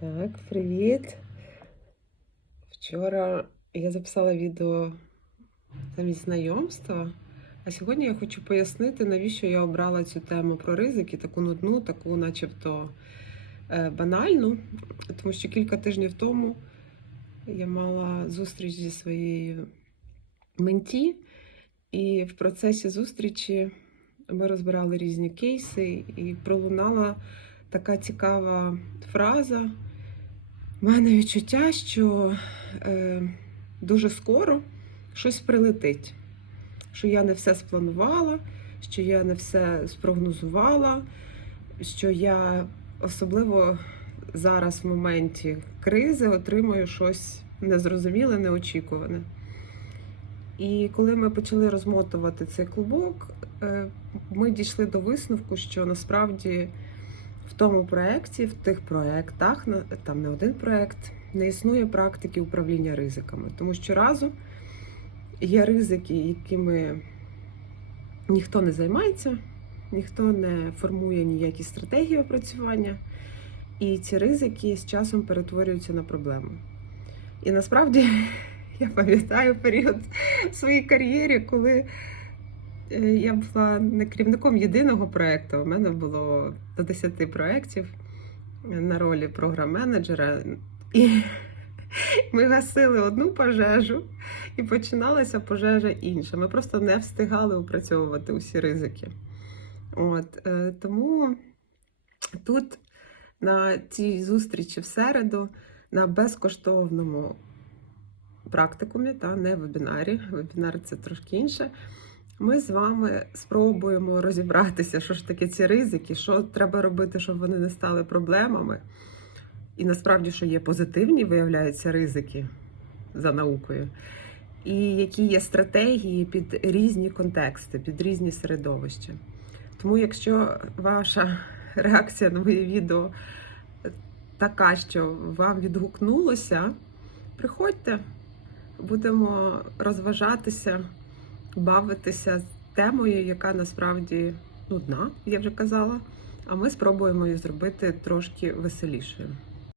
Так, привіт. Вчора я записала відео замість знайомства, а сьогодні я хочу пояснити, навіщо я обрала цю тему про ризики, таку нудну, таку, начебто е, банальну. Тому що кілька тижнів тому я мала зустріч зі своєю менті, і в процесі зустрічі ми розбирали різні кейси, і пролунала така цікава фраза. У мене відчуття, що е, дуже скоро щось прилетить, що я не все спланувала, що я не все спрогнозувала, що я особливо зараз в моменті кризи отримую щось незрозуміле, неочікуване. І коли ми почали розмотувати цей клубок, е, ми дійшли до висновку, що насправді тому проєкті, в тих проєктах, там не один проєкт, не існує практики управління ризиками. Тому що разу є ризики, якими ніхто не займається, ніхто не формує ніякі стратегії опрацювання, і ці ризики з часом перетворюються на проблему. І насправді я пам'ятаю період в своїй кар'єрі, коли я була не керівником єдиного проєкту. У мене було до 10 проєктів на ролі програм-менеджера. І ми гасили одну пожежу, і починалася пожежа інша. Ми просто не встигали опрацьовувати усі ризики. От, е, тому тут на цій зустрічі в середу, на безкоштовному практикумі, та не вебінарі. Вебінар це трошки інше. Ми з вами спробуємо розібратися, що ж таке ці ризики, що треба робити, щоб вони не стали проблемами. І насправді, що є позитивні, виявляються ризики за наукою, і які є стратегії під різні контексти, під різні середовища. Тому, якщо ваша реакція на моє відео така, що вам відгукнулося, приходьте, будемо розважатися, бавитися з темою, яка насправді нудна, я вже казала. А ми спробуємо її зробити трошки веселішою.